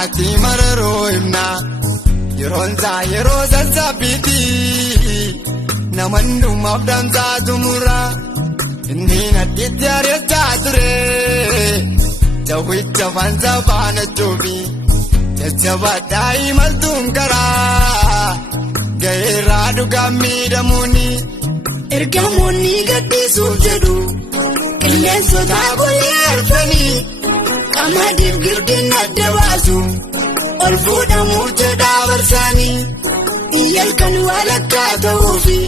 keenyaatti mararoo himna yeroonsaa yeroo sassaabbiiti namannumaaf damsaa tumura inni nadhiitti areessaa ture jawwicha fansa faana choofi jajjabaadhaa imaltuun karaa ga'eerraa dhugaan miidhamuuni ergamoonni gadhiisuuf jedhu qilleensota golee arfanii qamadiif girdeen adda baasu ol fuudhamuuf jedhaa barsaanii iyyal kan walakkaa ta'uufi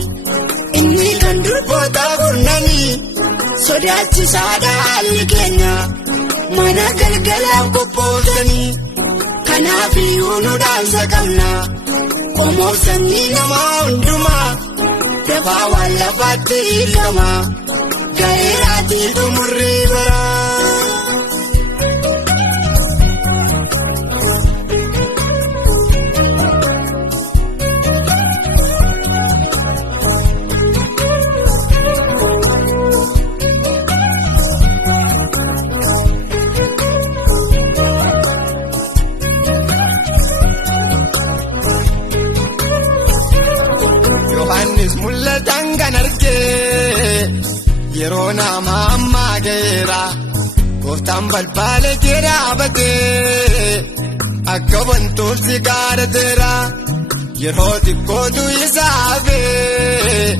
inni kan durboota kurnanii sodaachisaadha haalli keenya mana galgalaaf qophoofsanii kanaaf iyyuu nu dhaamsa qabna qomoof sanyii namaa hundumaa dafaa waan lafaatti hiikama ga'eeraatii xumurrii bara. Mul'atan kan argee yeroo nama ammaa ga'eera gooftaan balbaala kee dhaabatee akka wantoonni gaarateera yeroo xiqqootu isa hafee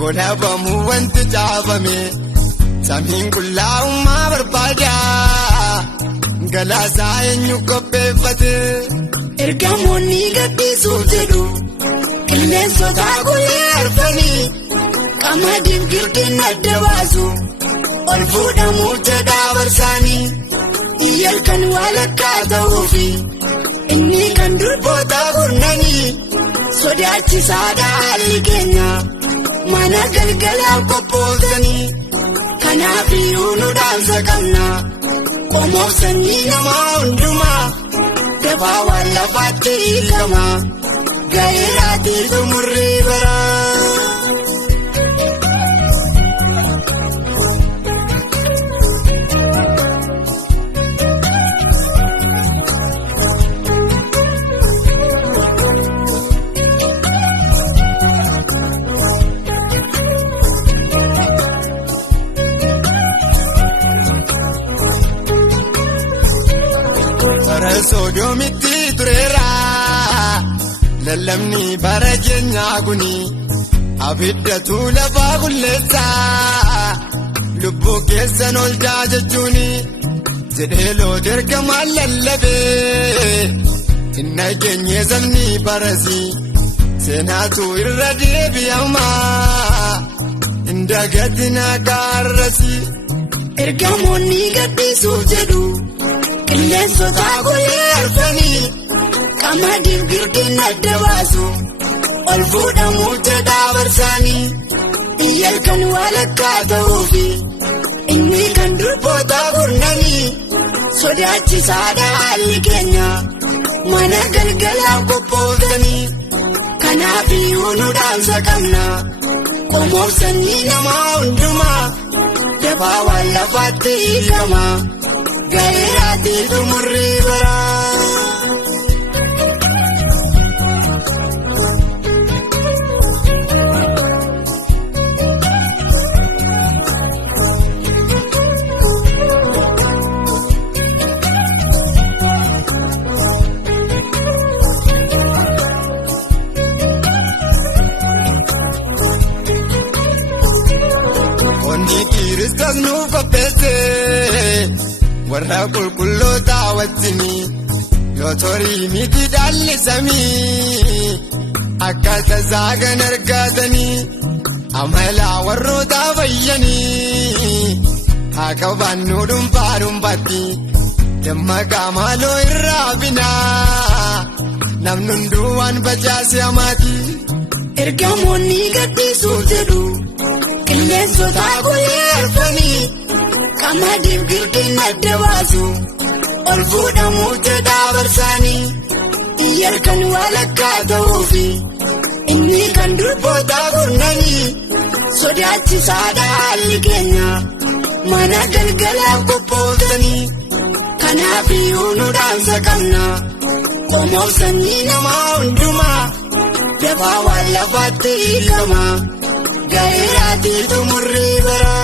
godhabamuu wanti caafame samiin qullaa'ummaa barbaada galaasaa eenyu qopheeffate ergamoonni gadhiisuuf jedhu qilleensota golee arfanii qamadiif girdeen adda baasu ol fuudhamuuf jedhaa barsaanii iyyal kan walakkaa ta'uufi inni kan durboota kurnanii sodaachisaadha haalli keenya mana galgalaaf qophoofsanii kanaaf iyyuu nu dhaamsa qabna qomoof sanyii namaa hundumaa dafaa waan lafaatti hiikama ga'eeraatii xumurrii bara. Bara Sodoomitti tureera lallabni bara keenyaa kuni abiddatu lafaa qulleessaa lubbuu keessan oolchaa jechuuni jedhee Loot ergamaan lallabee inna keenyee sabni barasi seenaatu irra deebi'amaa indagatina gaarrasi ergamoonni gadhiisuuf jedhu qilleensota golee arfanii qamadiif girdeen adda baasu ol fuudhamuuf jedhaa barsaanii iyyal kan walakkaa ta'uufi inni kan durboota kurnanii sodaachisaadha haalli keenya mana galgalaaf qophoofsanii kanaaf iyyuu nu dhaamsa qabna qomoof sanyii namaa hundumaa dafaa waan lafaatti hiikama ga'eeraatii xumurrii bara. Onni Kiristoos nuuf qopheesse warra qulqulloota wajjini yoo torii miti dhaalli samii akka tasaa kan argatanii amala warroota fayyanii haa qabaannu dhuunfaa dhuunfaatti dammaqaa maaloo irraa binaa namni hunduu waan facaase hamaati. Ergamoonni gadhiisuuf jedhu qilleensota golee arfanii qamadiif girdeen adda baasu ol fuudhamuuf jedhaa barsaanii iyyal kan walakkaa ta'uufi inni kan durboota kurnanii sodaachisaadha haalli keenya mana galgalaaf qophoofsanii kanaaf iyyuu nu dhaamsa qabna. Qomoo sanyii namaa hundumaa dafaa waan lafaatti hiikama. Gaa'eeraatii xumurrii bara.